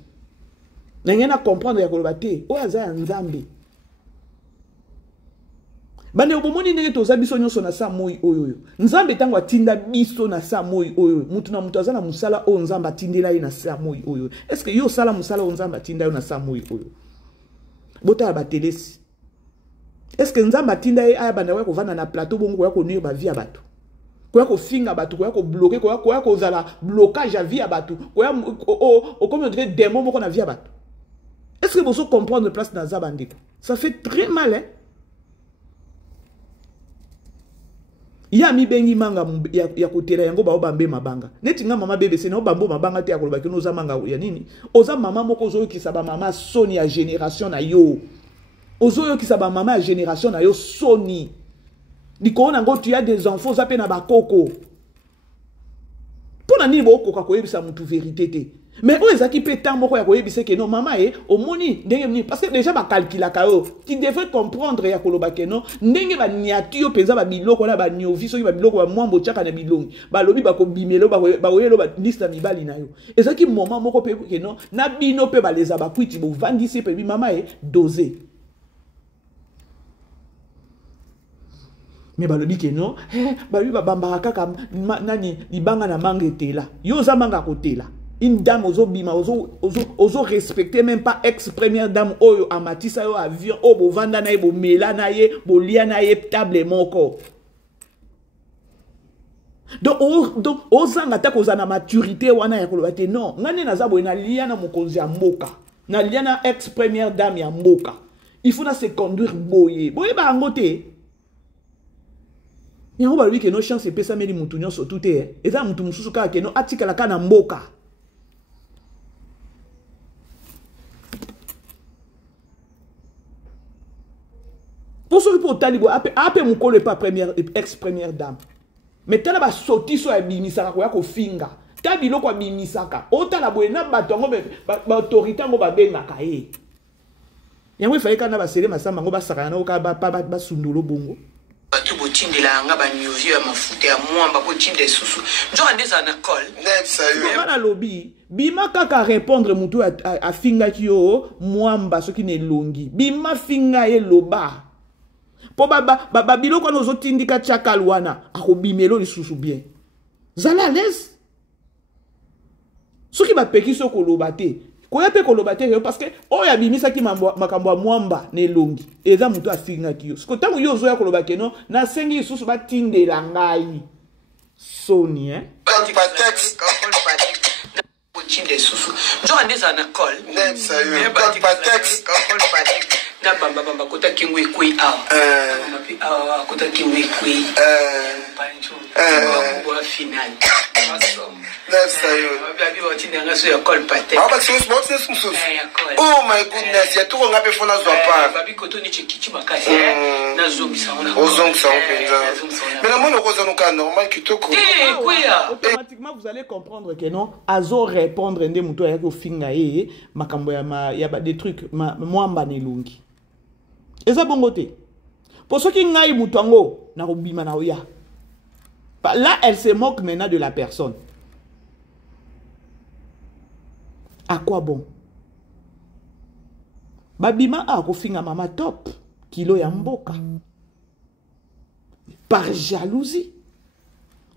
ndenge na comprendre ya koloba te oyo aza ya nzambe bande obomoni ndenge toza biso nyonso na sa moi oyo nzambe tango atinda biso na sa moi oyo mutu na mutu aza na musala oyo nzambe atindela ye na sa moi oyo est-ce que yo sala musala oyo nzambe atinda yo na sa moi oyo botala batelesi est-ce que nzambe atinda ye aya banda koya kovanda na plateau bongo koya konuyo bavie ya bato koya kofinga bato koya kobloke koya kozala blocage ya vie ya bato koya okomi on dirait démon moko na vie ya bato est-ce que boso comprendre place na za bandeko ça fait très mal hein. Ya mi bengi manga ya kotela yango ba obambe mabanga neti nga mama BBC na obambo mabanga te akoloba ke noza manga ya nini oza mama moko ozo yokisa ba mama soni ya génération na yo ozo yokisa ba mama ya génération na yo soni likolo nango tu as des enfants za pe na bakoko pona nini bokoka koyebisa mutu vérité te mais oyo ezaki pe tant moko ya koyebisa ke non mama omoni ndenge mini parce que déjà bakalkulaka yo tu devrais comprendre ya koloba ke non ndenge baniatu yo penza babiloko na baniovi soki babiloko bamwambo otiaka na bilongi balobi bakobimelo bakoyelo baliste na mibali na yo ezaki moma moko pe ke non na bino pe baleza bakwiti bovandisi pe bi mama dosé mais balobi ke non babi babambaka kaka nani libanga na manga etela yo za manga kotela une dame ozo bima ozo respecter même pas ex première dame oyo amatisa yo avion o bo vanda na ye bo mela na ye bo lia na ye table moko donc ozanga ta koza na maturité wana ya koloba te non ngane naza boye na lia na mokonzi ya mboka na lia na ex première dame ya mboka il faut na se conduire boye bango te yango balobi ke no chance epesa meli mutu nyonso tout te eza mutu mususu kaka ke no atikala ka na mboka pour ceux qui pour talibo ape mukolo pas première ex première dame mais tala ba sotiso ya bimisaka ko ya ko finga ta biloko ya bimisaka otala boye na bato ngo ba autorité ngo ba bengaka ye yango ifale kana ba sele masamba ngo ba sakana ngo ka ba sundulo bongo batu botindela nga baniovi ya mafuta ya mwamba botinda susu njoka ndeza na col bana lobi bima kaka répondre mutu a finga kyo mwamba soki ne longi bima finga ye loba po ba biloko no zotindika chakal wana akobimelo lisusu bien zala à l'aise soki ba pekiso ko loba te koya pe koloba te parce que oya bimisa ki makambo mwamba ne longi eza mutu afinga kiyo siko tangu yo zoya koloba ke no na sengi susu batindela ngai soni patex botinde susu njoka ndeza na col patex na bamba kota kingwe kwi awa kota kingwe kwi pancho wa final oh my goodness, ya tuko ngape fona zwa pa. Babi koto ni chikichi makasi na zobisa ona. Ozongisa openza. Mais na mono koza nuka normal kitoko. Automatiquement vous allez comprendre que non azo répondre ndé muto ya ko finga ye makambo ya des trucs mwamba nelungi. Eza bongo te. Pour ceux qui ngai mutango na robima na oya. Là elle se moque maintenant de la personne. À quoi bon? Babima a kofinga mama top kilo ya mboka. Par jalousie.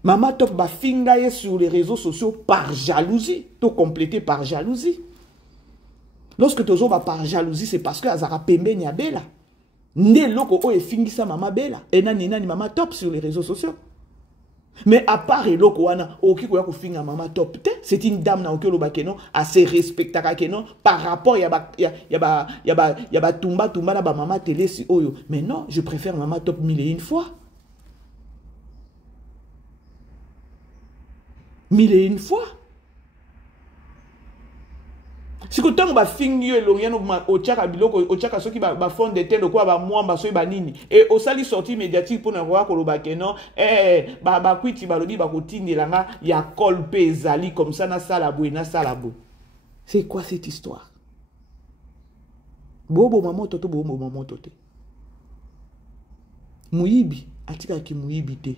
Mama top ba finga ye sur les réseaux sociaux par jalousie. Tout complété par jalousie. Lorsque tu as par jalousie, c'est parce que Azara Pembe ni Bella. Né loko o efingisa mama Bella. Et nani mama top sur les réseaux sociaux. Mais à part et loko wana, oki ko yako finga mama top. C'est une dame na okelo bakeno assez respectaka keno par rapport ya ba tumba na ba mama télé si oyo. Mais non, je préfère mama top 1001 fois. 1001 fois. Si vous avez un finger, ochaka soki ba fond de terre quoi ba mwamba so ba nini et au sali sortie médiatique pour na roi koloba kenon ba kwiti ba lobi ba kotindela nga ya kolpe ezali comme ça na sala buena sala bo. C'est quoi cette histoire? Bobo maman toto bobo maman toto. Muibi atika ki muibi te.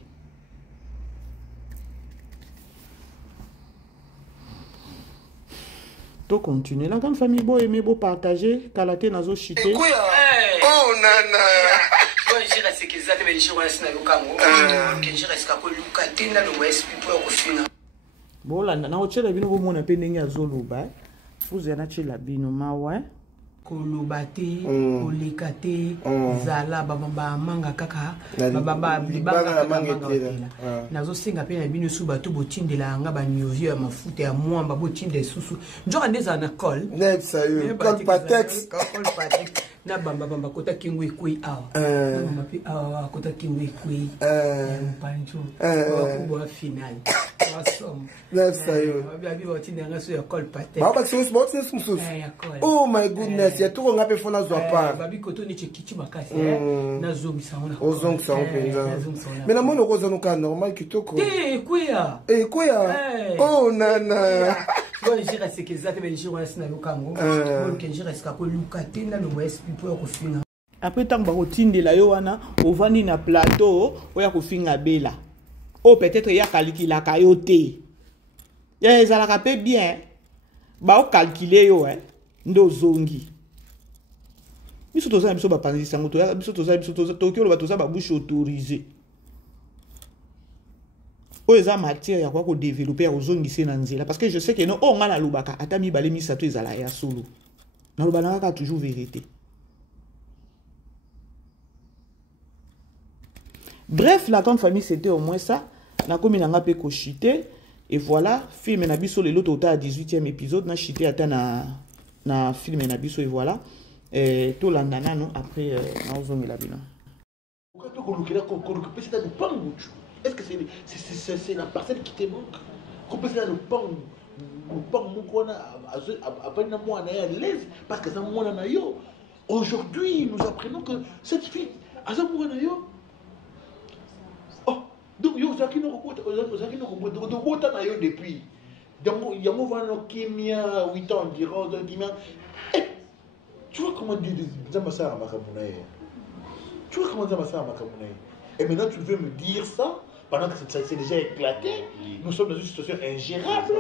To continuer la grande famille beau aimer beau partager kalaté nazo chité. Oh nana. Bon jira sekizate ben jira sina lukango. Ke jira ska ko lukate na lo west people ko fina. Bon là na ochela bino bo mona pe ndenge azoluba. Vous en avez la bino mawa. Kolobate, kolekate, zala baba manga kaka, baba libanga manga. Nazo singa pe na bino su bato botindela nga ba nyovio ya mafuta ya mwamba botinde susu. Njoka ndeza na col. Neb sayo, col patex. Col patex. Na bamba kota kingwe kwi awa. Na bamba pi awa kota kingwe kwi. Mpancho. Kwa final. Oh my goodness, ya tuko ngape fona zwa pa. Babi koto ni chekichi makasi na zombie saona. Ozong sa openza. Mais na mono ko zonu ka normal kitoko. Kwea. Kwea. Oh nana. Bon jira sekizate ben jira sina lukango. Bon kenjira ska ko lukate na lo west people ko finga. Après tant ba kotindela yo wana ovandi na plateau oya ko finga bela. Oh, peut-être il y a calculé la cailloté. Il y a des alacapés bien. Bah, on calcule yo, hein. Ndo zongi. Biso toza biso ba panzi sango to ya biso toza Tokyo ba toza ba bouche autorisée. O eza matière ya kwa ko développer o zongi se na nzela parce que je sais que non on ngala lubaka atami bale misato ezala ya solo. Na lubana ka toujours vérité. Bref, la grande famille c'était au moins ça. Na komi na ngape ko chité et voilà, film na biso le loto à 18e épisode na chité ata na film na biso et voilà. Et tout l'andana non après na ozongi la bino. Est-ce que c'est la parcelle qui te manque? Qu'on c'est le pan mukona après na moi à l'aise parce que ça moi na yo. Aujourd'hui, nous apprenons que cette fille a ça moi na yo. Donc, yo zaki no ko bota na yo depuis. Donc, yango vano kimia 8 ans environ de kimia. Tu vois comment Dieu Zamasa a makamunaye. Tu vois comment Zamasa a makamunaye. Et maintenant tu veux me dire ça pendant que ça s'est déjà éclaté. Nous sommes dans une situation ingérable.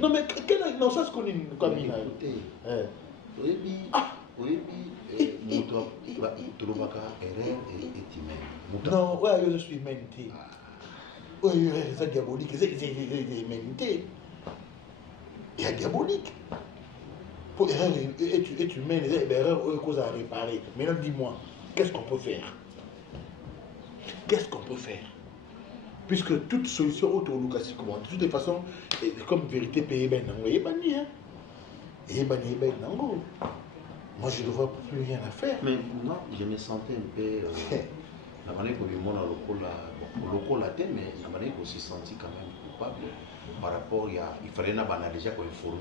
Non mais non ça ce qu'on est comme oui. Non, ouais, je suis humanité. Oui, c'est diabolique, c'est humanité. Il y a diabolique. Pour erreur est humaine, l'erreur est cause à réparer. Maintenant, dis-moi, qu'est-ce qu'on peut faire? Qu'est-ce qu'on peut faire? Puisque toute solution autour de Lucas, comment de toute façon, comme vérité payée, ben non, et banni, hein. Et banni, ben non. Moi, je ne vois plus rien à faire. Mais non, je me sentais un peu. La manière que le monde a local la tête, mais la manière qu'on s'est senti quand même coupable par rapport à. Il fallait déjà qu'on informe au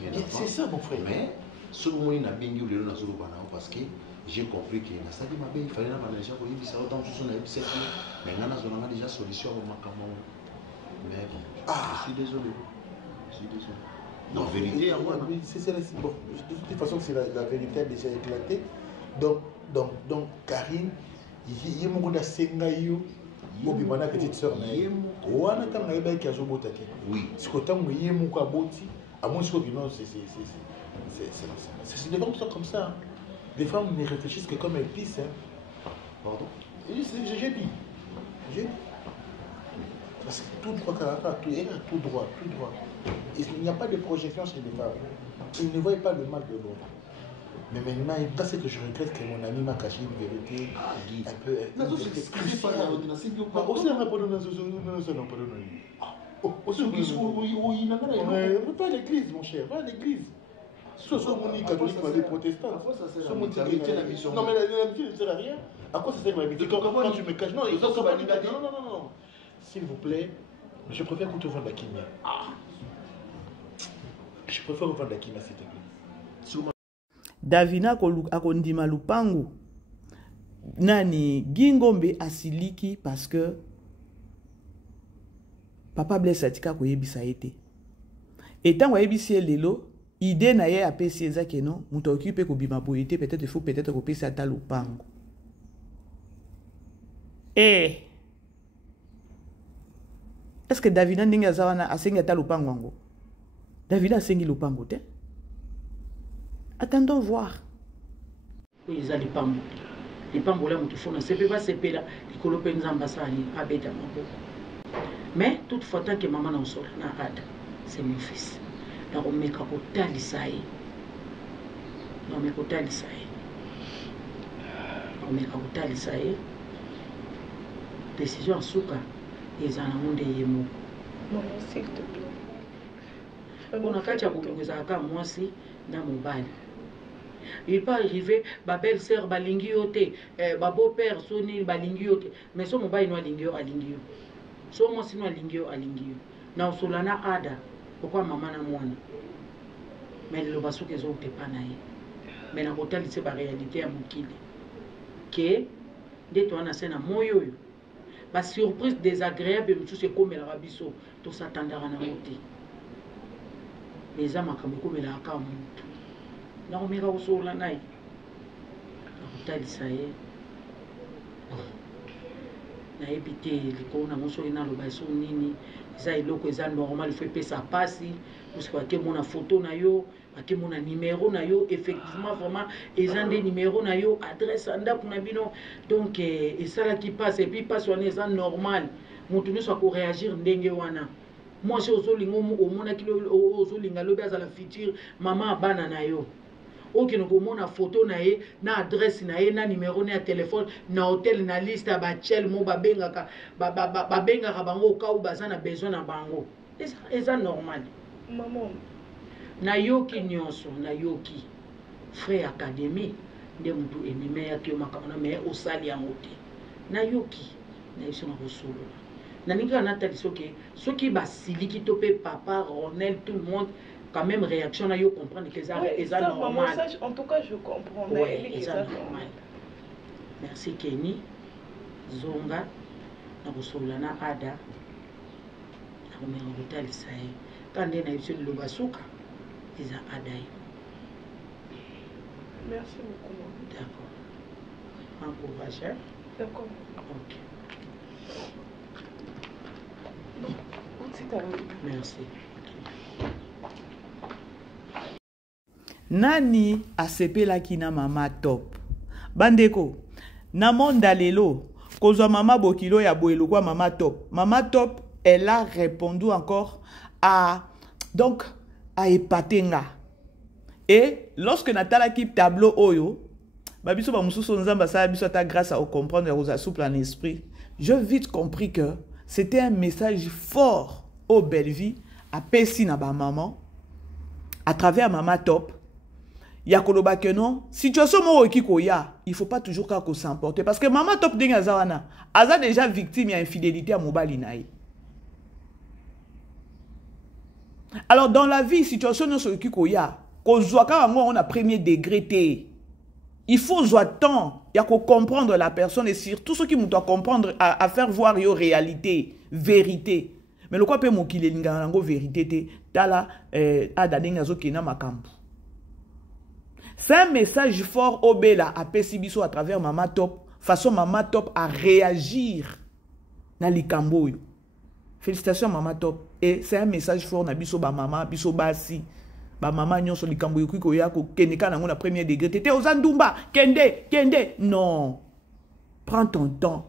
bien avant. C'est ça, mon frère. Mais, ce moment, il a bien eu le parce que j'ai compris que il fallait déjà qu'on y ait ça autant que ce soit mais on a déjà solution au Macamon. Mais bon, je suis désolé. En vérité, bon, de toute façon, c'est la vérité a déjà éclaté. Donc Karine, il y a beaucoup de sengayo, il y a petite sœur. Oui. Ce que tu as dit, à moins que non, c'est des femmes qui sont comme ça. Les femmes ne réfléchissent que comme elles pissent. Pardon? J'ai dit. Parce que tout droit, tout droit. Il n'y a pas de projection chez les femmes. Ils ne voient pas le mal de l'autre. Mais maintenant, c'est que je regrette que mon ami m'a caché une vérité un peu... Pas à l'église, mon cher, pas à l'église. Ce sont les catholiques, les protestants. Non, mais l'amitié ne sert à rien. À quoi ça sert l'amitié? Quand tu me caches, non, non. S'il vous plaît, je préfère que tu vendes la kimia. Je préfère vendre la kimia, s'il te plaît. Davina akondima lupangu nani Gingombe asiliki parce que papa Blaise atika koyebisa ete etango yebisi lelo idée na ye apesi ezaki non muto occupé ko bima boyete peut-être il faut peut-être ko pesa ta lupangu est-ce que Davina ndenge azawana asenga ta lupangu ngo Davina asengi lupangu te. Attendons voir. Oui, ils ont les pambos. Les pambos là, il faut ne pas se payer là. Les colopes nous ambassent à Béda. Mais toutefois, tant que maman n'en sort, c'est mon fils. Donc on met qu'à l'Isaïe. On met qu'à l'Isaïe. On met qu'à l'Isaïe. Décision en souka. Ils en ont des yémos. Non, s'il te plaît. On a qu'à dire que moi aussi, dans mon bail. Il peut arriver, ma belle-sœur balingi yote, ma beau-père soni balingi yote, mais son mobile no alingio alingio. So mo sino alingio alingio. Na usolana ada, pourquoi maman na mwana. Mais le basu que zo te panaye. Mais na hotel c'est pas réalité à mokili. Que de toi na sena moyo yo. Ba surprise désagréable tout c'est comme el rabiso, tout s'attendra na moti. Les amas comme la kamu. Na omeka usola nayi nakutalisa ye nayebi te likolo nango soki naloba eso nini eza eloko eza normal fo epesa pasi puisque bakemona photo na yo bakemona numéro na yo effectivement vraiment eza nde numéro na yo adresse ya ndako na bino donc esalaki pasi epuis pasi wana eza normal moto nyonso akoréagir ndenge wana mwasi ozolinga omonaki ozolinga lobi azala future mama abana na yo oki nokomona photo na ye na adresse na ye na numéro na téléphone na hôtel na liste ya bachel mo babengaka bango ka ou baza na besoin na bango eza normal maman na yoki nyonso na yoki frère académie nde mutu emime yaki makambo na mais osali yango te na yoki na yeso na kosolo na ninga na tali soki basiliki to pe papa Ronel tout le monde quand même réaction à yo comprendre que ça est normal. Ça, en tout cas je comprends mais ouais, c'est normal. Merci Kenny Zonga na kosolana ada na komera kotalisa ye kande na yesu le basuka eza ada. Merci beaucoup. D'accord. Un courage. D'accord. Ok. Merci. Nani asepelaki na mama top bandeko na monda lelo kozwa mama bokilo ya boelo kwa mama top elle a répondu encore à donc à epatenga et lorsque natala ki tableau oyo babiso ba mususu nzamba sa biso ta grâce à comprendre aux souple en esprit je vite compris que c'était un message fort au belle vie à pesi na ba maman à travers mama top. Ya koloba que non, situation mo okiko ya, il faut pas toujours qu'on s'emporter parce que maman top dinga zawana, aza déjà victime ya infidélité à mobali naï. Alors dans la vie, situation no okiko ya, ko zwaka ngo on a premier degré té. Il faut zwa temps, ya ko comprendre la personne et surtout ce qui nous doit comprendre à faire voir yo réalité, vérité. Mais le quoi peut mo kile linga ngo vérité té, tala ada dinga zo kina makambu. C'est un message fort au Bela à Pesibiso à travers Mama Top. Façon Mama Top à réagir dans les Camboyo. Félicitations Mama Top. Et c'est un message fort na biso ba mama, biso basi. Ba mama nyonso li Camboyo ko ya ko keneka na premier degré. Tété aux Andumba, kende. Non. Prends ton temps.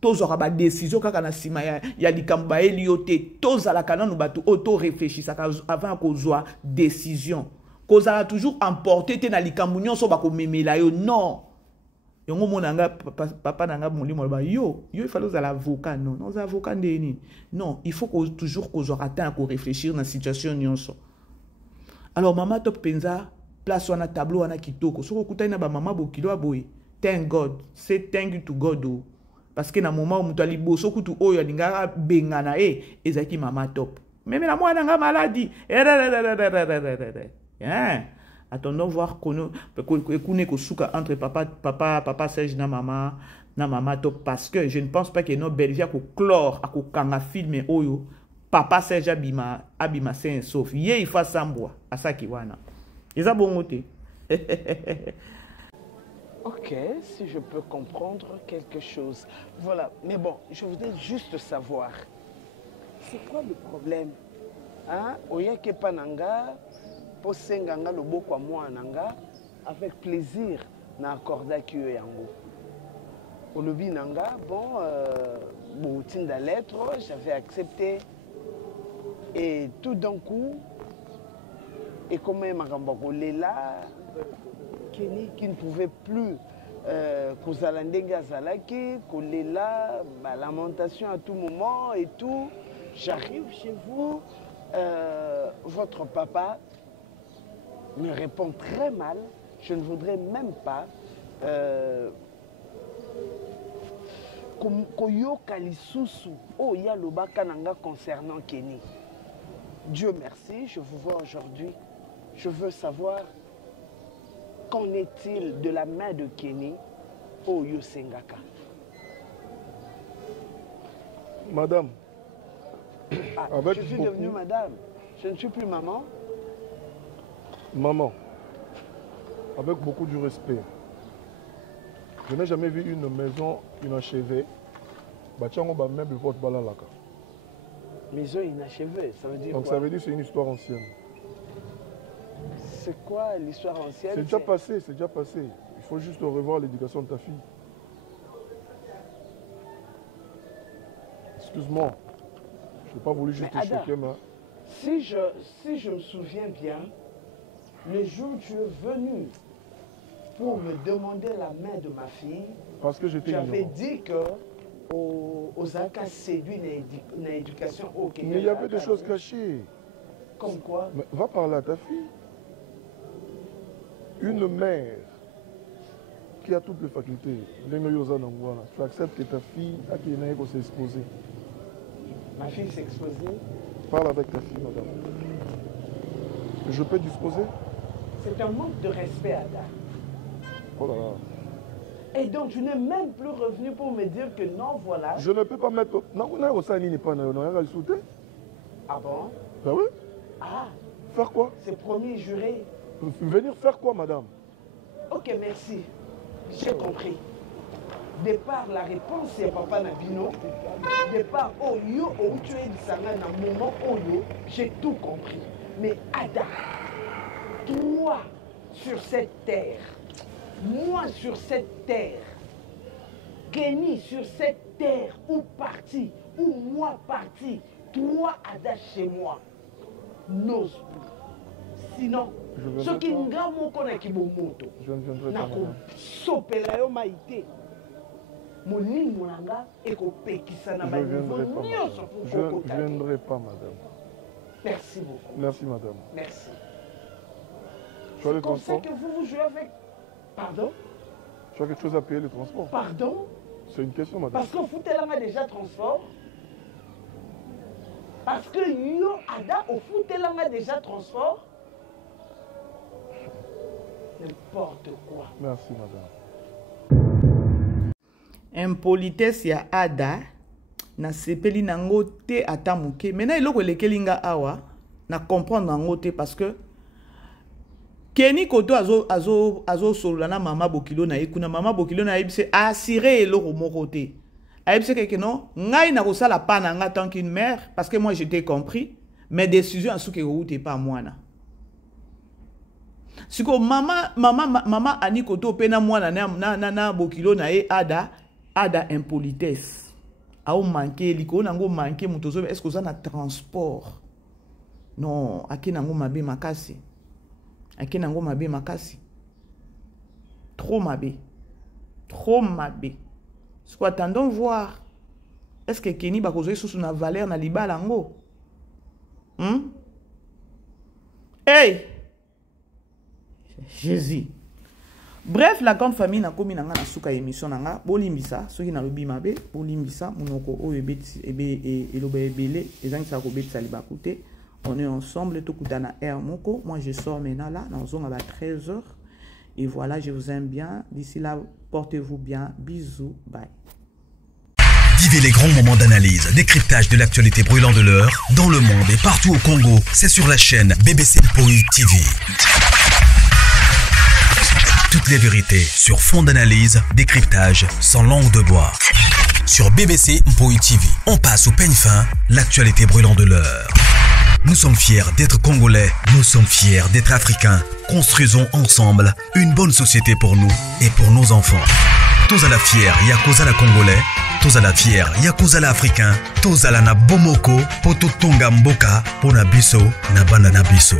tozwaka badécision kaka na nsima ya likambo bayeli yo te tozalaka nanu bato oyo torefléchisaka avant kozwa décision kozala toujours emporté te na likambo nyonso bakomemela yo non yango mona nga papa na nga molimo aloba yo il fallait ozala avocat non oza avocat ndeni non il faut toujours kozwaka temps ya korefléchir na situation nyonso alors mama top penza place wana tableau wana kitoko soki okutani na bamama bokilo aboye thank God say thank you to God o parce que na moment mutu aliboso kutu oyo alingaka bengana ezaki mama top meme na mwana nga maladi attendons voir qu'on kosuka entre papa Serge na mama top parce que je ne pense pas que no Belgique ko clore akokanga film oyo papa Serge abima sain sauf ye ifa sambwa asaki wana eza bongo te. Ok, si je peux comprendre quelque chose. Voilà, mais bon, je voudrais juste savoir, c'est quoi le problème? Hein? Oyeke pananga, posenganga loboko à moi nanga, avec plaisir, na accorda kiyo yango. Olobi nanga, bon, boutine de lettre, j'avais accepté. Et tout d'un coup, et comme Magambako Lela, Kenny qui ne pouvait plus Kozalande Zalaki, Kolela, lamentation à tout moment et tout. J'arrive chez vous, votre papa me répond très mal. Je ne voudrais même pas Koyoka lisusu oh ya lobaka nanga concernant Kenny. Dieu merci, je vous vois aujourd'hui. Je veux savoir qu'en est-il de la main de Kenny au Yosengaka. Madame, je suis devenue madame. Je ne suis plus maman. Maman, avec beaucoup de respect, je n'ai jamais vu une maison inachevée. Maison inachevée, ça veut dire donc quoi? Ça veut dire que c'est une histoire ancienne. C'est quoi l'histoire ancienne? C'est déjà passé, c'est déjà passé. Il faut juste revoir l'éducation de ta fille. Excuse-moi, je n'ai pas voulu juste te choquer, mais... Si je me souviens bien, le jour où tu es venu pour me demander la main de ma fille, parce que j'étais j'avais dit que aux Aka séduit l'éducation au Kenya. Mais il y avait des choses cachées. Comme quoi? Mais va parler à ta fille. Une mère qui a toutes les facultés, tu acceptes que ta fille a qui s'est exposée. Ma fille s'est exposée? Parle avec ta fille, madame. Je peux disposer? C'est un manque de respect, Ada. Oh là là. Et donc, tu n'es même plus revenu pour me dire que non, voilà. Je ne peux pas mettre... Non, ah bon? Ben oui. Ah. Faire quoi? C'est promis, juré. Venir faire quoi, madame? Ok, merci. J'ai compris. De par la réponse, c'est Papa Nabino. De par Oyo, où tu es dit ça, dans un moment Oyo, j'ai tout compris. Mais Ada, toi, sur cette terre, moi sur cette terre, Kenny sur cette terre, ou parti, ou moi parti, toi Ada chez moi, n'ose plus. Sinon, ce qui nga moko na kibomoto, na ko sopela yo maite, moni monanga et ko pekisa na ba niveau nyonso pour kokota. Je ne viendrai pas, madame. Merci beaucoup. Merci, madame. Merci. C'est comme ça que vous jouez avec... Pardon? Tu as quelque chose à payer le transport? Pardon? C'est une question, madame. Parce qu'on foutait là déjà transport. Parce que yo, Ada, au foutait là déjà transport. N'importe quoi. Merci, madame. Impolitesse ya Ada, na sepeli nango te atamuke. Maintenant, il y a lekelinga awa, na comprendre nango te parce que Kenny koto azo solana mama bokilo na ekuna mama bokilo na ebise assuré eloko moko te. Aibse que non, ngai na kosala pa na nga tant qu'une mère parce que moi j'étais compris, mes décisions en souke route pas moi na. Siko mama ani koto pe na moi na bokilo na e Ada impolitesse. au manqué liko nango manqué mutozo est-ce que ça na transport non akinango mabe makasi akinango mabe makasi trop mabe ce qu'on attendons voir est-ce que Kenny bakozo sous na valeur na libala ngo hey Jésus. Bref, la grande famille n'a commis na suka émission nanga bolimbisa soki na lobi mabe bolimbisa munoko o ebeti ebele ezangisa ko betisa libakute. On est ensemble tout kutana air moko. Moi je sors maintenant là dans zone à 13h et voilà, je vous aime bien. D'ici là, portez-vous bien. Bisous, bye. Vivez les grands moments d'analyse, décryptage de l'actualité brûlant de l'heure dans le monde et partout au Congo. C'est sur la chaîne BBC Mpoi TV. Toutes les vérités sur fond d'analyse, décryptage sans langue de bois. Sur BBC Mpoi TV, on passe au peigne fin l'actualité brûlant de l'heure. Nous sommes fiers d'être Congolais, nous sommes fiers d'être Africains. Construisons ensemble une bonne société pour nous et pour nos enfants. Tous à la fière, Yakozala Congolais, tous à la fière, Yakozala Africain, tous à la na Bomoko, Poto Tonga Mboka, Pona Biso, na Banda na Biso.